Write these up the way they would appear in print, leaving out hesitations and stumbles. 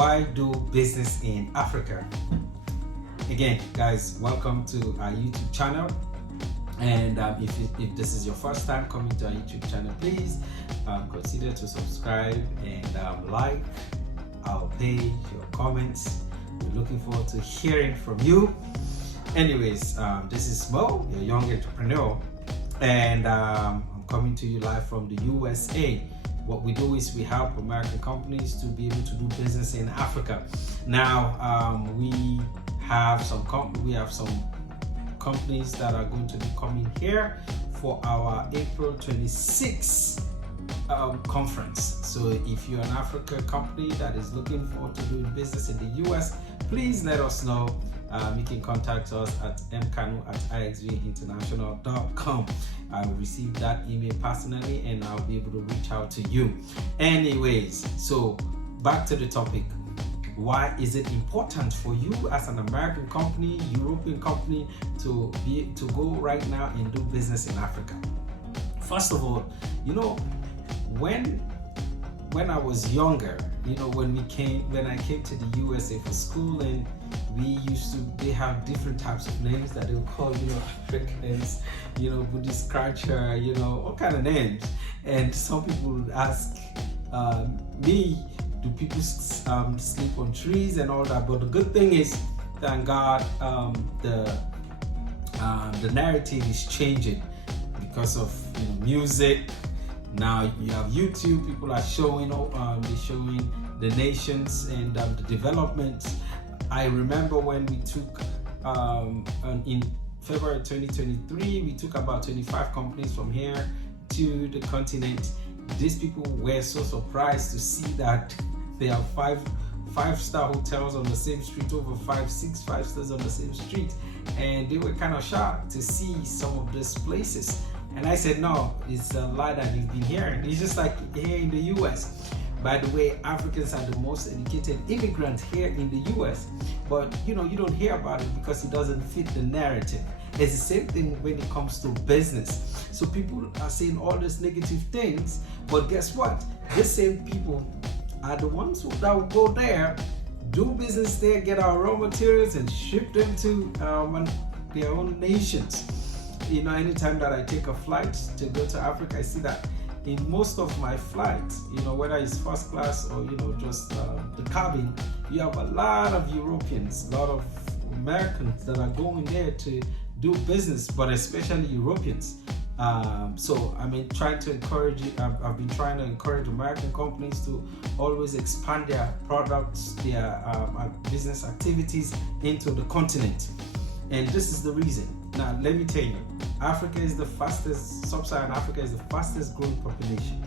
why do business in Africa? Again, guys, welcome to our YouTube channel. And if this is your first time coming to our YouTube channel, please consider to subscribe and like our page, your comments. We're looking forward to hearing from you. Anyways, this is Mo, your young entrepreneur, and I'm coming to you live from the USA. What we do is we help American companies to be able to do business in Africa. Now, we have some companies that are going to be coming here for our April 26th conference. So if you're an African company that is looking forward to doing business in the US, please let us know. You can contact us at mkanu@ixvinternational.com. I will receive that email personally and I'll be able to reach out to you. Anyways, so back to the topic. Why is it important for you as an American company, European company to go right now and do business in Africa? First of all, when I was younger, when I came to the USA for school, and they have different types of names that they'll call, Africans, Buddhist culture, all kind of names. And some people would ask me, do people sleep on trees and all that? But the good thing is, thank God, the narrative is changing because of music. Now you have YouTube. People are showing, they're showing the nations and the developments. I remember when we took in February 2023, we took about 25 companies from here to the continent. These people were so surprised to see that there are five-star hotels on the same street, over 6 5-stars on the same street, and they were kind of shocked to see some of these places. And I said, no, it's a lie that you've been hearing. It's just like here in the US. By the way, Africans are the most educated immigrants here in the US, but you don't hear about it because it doesn't fit the narrative. It's the same thing when it comes to business. So people are saying all these negative things, but guess what? The same people are the ones that will go there, do business there, get our raw materials and ship them to their own nations. Anytime that I take a flight to go to Africa, I see that in most of my flights, whether it's first class or just the cabin, you have a lot of Europeans, a lot of Americans that are going there to do business, but especially Europeans. So I've been trying to encourage American companies to always expand their products, their business activities into the continent. And this is the reason. Now, let me tell you, Sub-Saharan Africa is the fastest growing population.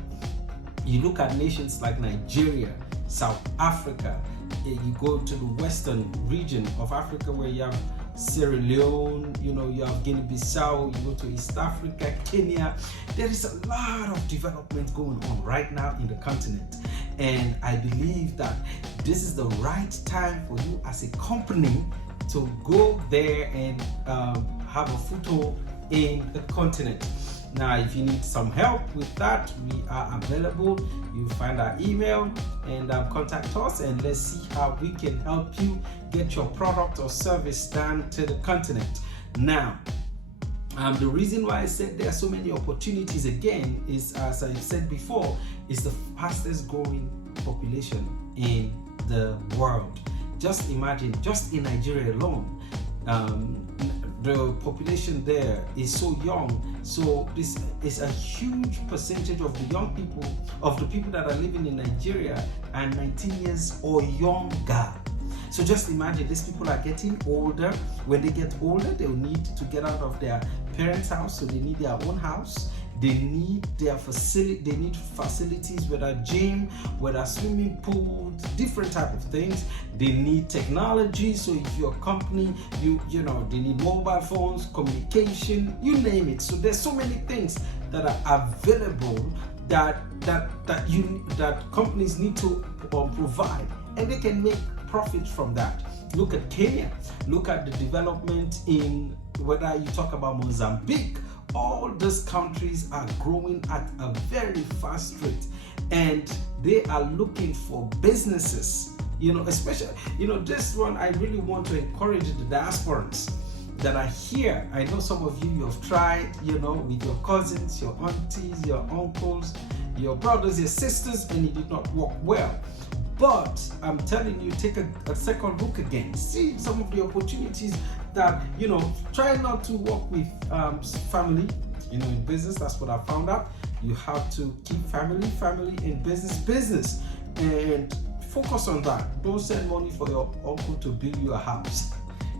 You look at nations like Nigeria, South Africa, you go to the western region of Africa where you have Sierra Leone, you have Guinea-Bissau, you go to East Africa, Kenya. There is a lot of development going on right now in the continent. And I believe that this is the right time for you as a company to go there and have a foothold in the continent. Now, if you need some help with that, we are available. You find our email and contact us, and let's see how we can help you get your product or service down to the continent. Now, the reason why I said there are so many opportunities again is, as I said before, is the fastest growing population in the world. Just imagine, just in Nigeria alone, the population there is so young. So this is a huge percentage of the young people, of the people that are living in Nigeria are 19 years or younger. So just imagine, these people are getting older. When they get older, they'll need to get out of their parents' house, so they need their own house. They need facilities, whether gym, whether swimming pool, different type of things. They need technology. So if you're a company, they need mobile phones, communication, you name it. So there's so many things that are available that companies need to provide, and they can make profits from that. Look at Kenya. Look at the development in, whether you talk about Mozambique, all these countries are growing at a very fast rate, and they are looking for businesses especially, this one, I really want to encourage the diasporans that are here. I know some of you have tried, with your cousins, your aunties, your uncles, your brothers, your sisters, and it did not work well. But I'm telling you, take a second look again. See some of the opportunities that, try not to work with family, in business. That's what I found out. You have to keep family, in business, and focus on that. Don't send money for your uncle to build you a house.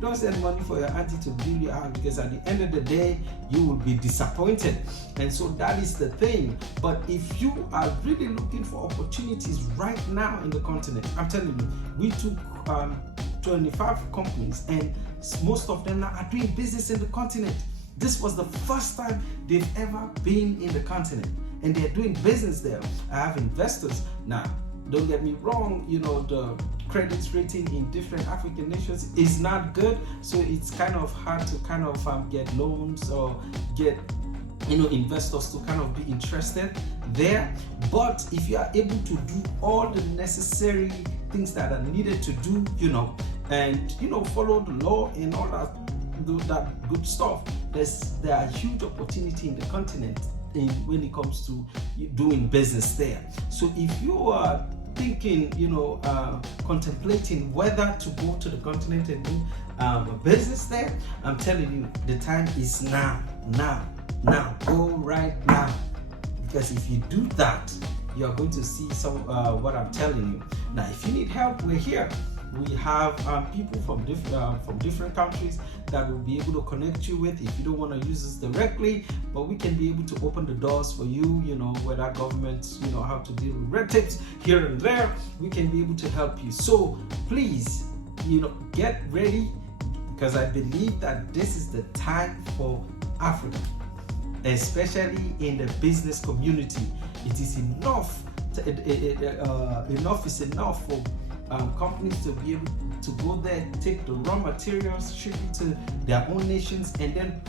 Don't send money for your auntie to build you a house, because at the end of the day, you will be disappointed. And so that is the thing. But if you are really looking for opportunities right now in the continent, I'm telling you, we took 25 companies, and most of them are doing business in the continent. This was the first time they've ever been in the continent, and they're doing business there. I have investors now. Don't get me wrong, the credit rating in different African nations is not good, so it's kind of hard to get loans or get investors to be interested there. But if you are able to do all the necessary things that are needed to do, and follow the law and all that, do that good stuff, there are huge opportunity in the continent when it comes to doing business there. So if you are thinking, contemplating whether to go to the continent and do a business there, I'm telling you, the time is now. Go right now, because if you do that, you are going to see some what I'm telling you. Now, if you need help, we're here. We have people from different countries that will be able to connect you with, if you don't want to use us directly, but we can be able to open the doors for you, whether governments, how to deal with red tapes here and there, we can be able to help you. So please, get ready, because I believe that this is the time for Africa, especially in the business community. It is enough. Enough is enough for companies to be able to go there, take the raw materials, ship it to their own nations, and then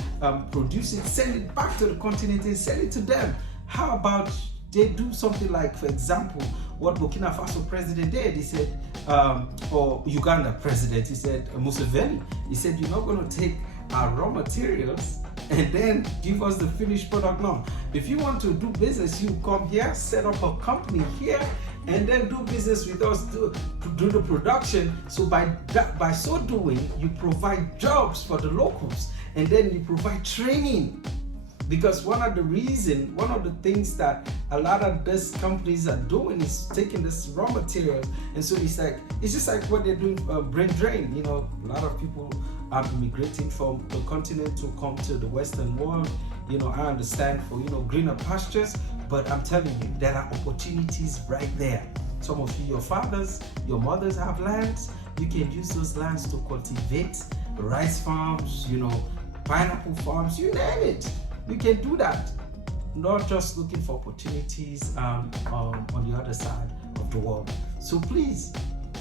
produce it, send it back to the continent and sell it to them. How about they do something like, for example, what Burkina Faso president did? He said, or Uganda president, he said, Museveni, he said, you're not going to take our raw materials and then give us the finished product. No. If you want to do business, you come here, set up a company here, and then do business with us, do the production. So by so doing, you provide jobs for the locals, and then you provide training. Because one of the things that a lot of these companies are doing is taking this raw materials, and so it's just like what they're doing, brain drain. A lot of people are immigrating from the continent to come to the Western world. I understand, for greener pastures, but I'm telling you, there are opportunities right there. Some of you, your fathers, your mothers have lands. You can use those lands to cultivate rice farms, pineapple farms, you name it. You can do that. Not just looking for opportunities on the other side of the world. So please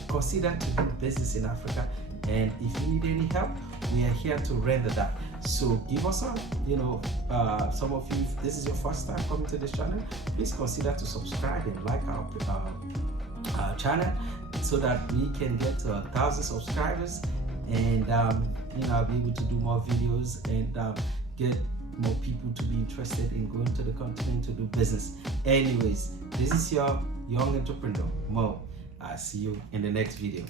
consider to do business in Africa. And if you need any help, we are here to render that. So give us some of you, if this is your first time coming to this channel, please consider to subscribe and like our channel, so that we can get to 1,000 subscribers, and I'll be able to do more videos and get more people to be interested in going to the continent to do business. Anyways, this is your young entrepreneur, Mo. I'll see you in the next video.